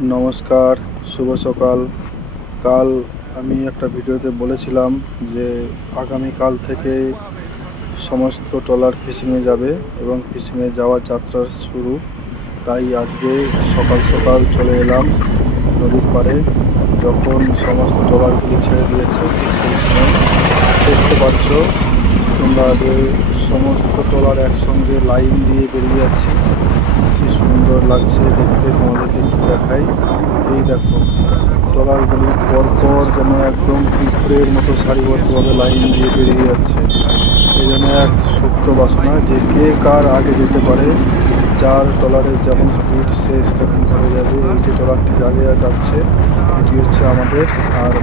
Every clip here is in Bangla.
নমস্কার, শুভ সকাল। কাল আমি একটা ভিডিওতে বলেছিলাম যে আগামীকাল থেকে সমস্ত ট্রলার ফিশিংয়ে যাবে এবং ফিশিংয়ে যাওয়ার যাত্রার শুরু। তাই আজকে সকাল সকাল চলে এলাম নদীর পাড়ে। যখন সমস্ত ট্রলারগুলি ছেড়ে দিয়েছে, ঠিক সেই সময় দেখতে পাচ্ছ তোমরা যে সমস্ত ট্রলার একসঙ্গে লাইন দিয়ে বেরিয়ে যাচ্ছে। কি সুন্দর লাগছে দেখতে, তোমাদেরকে একটু দেখাই? এই দেখো, ট্রলারগুলি পরপর যেন একদম পিঁপড়ের মতো সারিবদ্ধভাবে লাইন দিয়ে বেরিয়ে যাচ্ছে। এই জন্য এক সুপ্ত বাসনা, যে কে কার আগে যেতে পারে, যার ট্রলারের যেমন স্পিড সে ভাবে যাবে। এই যে ট্রলারটি আগে যাচ্ছে, এটি হচ্ছে আমাদের আর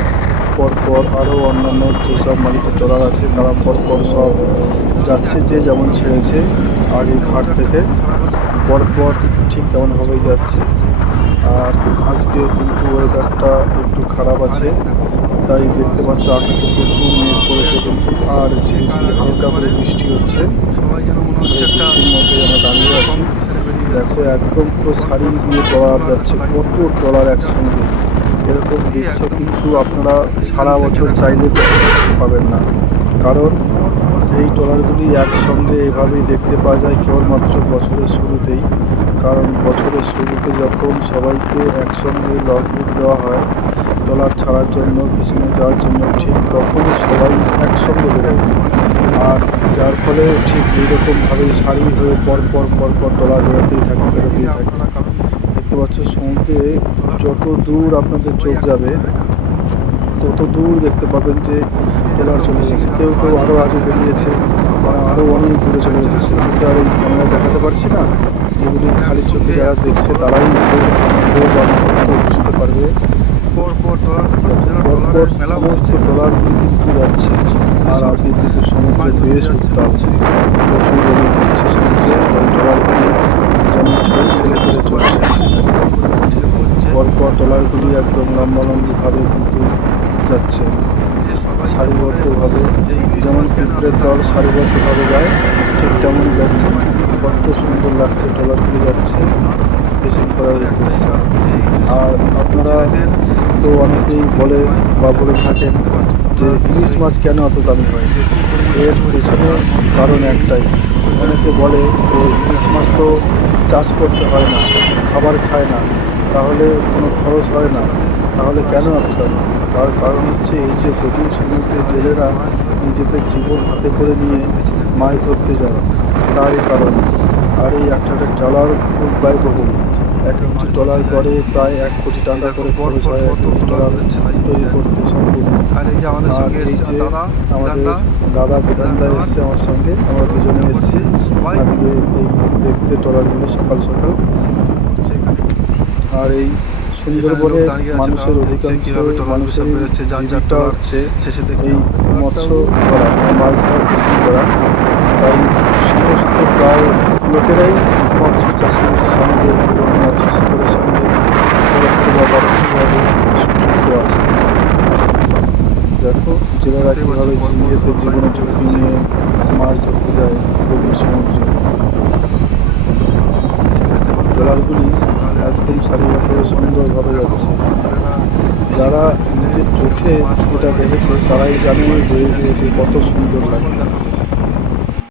পরপর আরও অন্যান্য যেসব মালিকের ট্রলার আছে, তারা পরপর সব যাচ্ছে যে যেমন ছেড়েছে, আগে ঘাট থেকে। পরপর ঠিক তেমনভাবেই যাচ্ছে। আর আজকে কিন্তু ওয়েদারটা একটু খারাপ আছে, তাই দেখতে পাচ্ছ আকাশে প্রচুর মেঘ পড়েছে কিন্তু, আর ঝিরিঝিরি হালকা করে বৃষ্টি হচ্ছে। বৃষ্টির মধ্যে আমরা দাঁড়িয়ে আছি। দেখো, একদম পুরো শাড়ি দিয়ে ট্রলার যাচ্ছে, কত ট্রলার একসঙ্গে। এরকম দৃশ্য কিন্তু আপনারা সারা বছর চাইলে দেখতে পাবেন না। কারণ এই ট্রলারগুলি একসঙ্গে এভাবেই দেখতে পাওয়া যায় কেবলমাত্র বছরের শুরুতেই। কারণ বছরের শুরুতে যখন সবাইকে একসঙ্গে লগবুক দেওয়া হয় ট্রলার ছাড়ার জন্য পিছনে যাওয়ার জন্য ঠিক তখনই সবাই একসঙ্গে বেরোয়। আর যার ফলে ঠিক এইরকমভাবেই সারি হয়ে পর পর পর পর ট্রলার বেরোতেই থাকে বেরোতেই থাকে। পাচ্ছ সমুদ্রে যত দূর আপনাদের চোখ যাবে তত দূর দেখতে পাবেন যে ট্রলার চলে গেছে। কেউ কেউ আরও আগে বেরিয়েছে বা আরও অনেক দূরে চলে গেছে। সেগুলো আর এই ক্যামেরায় দেখাতে পারছি না। যেগুলি খালি চোখে যারা দেখছে তারাই বুঝতে পারবে। সমস্ত ট্রলারগুলি কিন্তু যাচ্ছে। আর আজকে কিন্তু সমুদ্রে বেশ উত্তাপ প্রচুর সমুদ্রে। ট্রলারগুলি যেন ঢেউ ফেলে ফেলে চলছে পরপর একদম লম্বালম্বিভাবে কিন্তু যাচ্ছে সারিবদ্ধভাবে যেমন পিঁপড়ের দল সারিবদ্ধভাবে যায় ঠিক তেমনই দেখুন কত সুন্দর লাগছে ট্রলারগুলি যাচ্ছে ফিশিং করার উদ্দেশ্যে আর আপনারা তো অনেকেই বলে বা বলে থাকেন যে ইলিশ মাছ কেন এত দামি হয় এর পেছনে কারণ একটাই অনেকে বলে যে ইলিশ মাছ তো চাষ করতে হয় না খাবার খায় না তাহলে কোনো খরচ হয় না। তাহলে কেন দামি তার কারণ হচ্ছে এই যে গভীর সমুদ্রের জেলেরা নিজেদের জীবন হাতে করে নিয়ে মাছ ধরতে যায়। তারই কারণ। আর এই একটা একটা ট্রলার খুব ব্যয়বহুল। এক একটি ট্রলার করে প্রায় এক কোটি টাকা করে খরচ হয়। ট্রলার তৈরি করতে সম্পূর্ণ আর এই যে আমাদের সঙ্গে এই যে দাদা আমাদের বিধানদা, দাদা বিধানদা এসছে আমার সঙ্গে। আমরা দুজনে এসেছি। আজকে এই দেখতে ট্রলারগুলো সকাল সকাল। আর এই সুন্দরবনে মানুষের অধিকাংশ মানুষের জীবিকা হচ্ছে শেষে এই মৎস্য ধরা মাছ ধরা। ফিশিং করা। তাই সমস্ত প্রায় লোকেরাই মৎস্য চাষের সঙ্গে মৎস্য শিকারের সঙ্গে আছে। দেখো জেলেরা কীভাবে নিজেদের জীবনের ঝুঁকি নিয়ে মাছ ধরতে যায় গভীর সমুদ্রে ঠিক আছে, ট্রলারগুলি একদম সারিবদ্ধভাবে সুন্দরভাবে যাচ্ছে যারা যারা নিজের চোখে এটা দেখেছে তারাই জানে যে এটি কত সুন্দর লাগে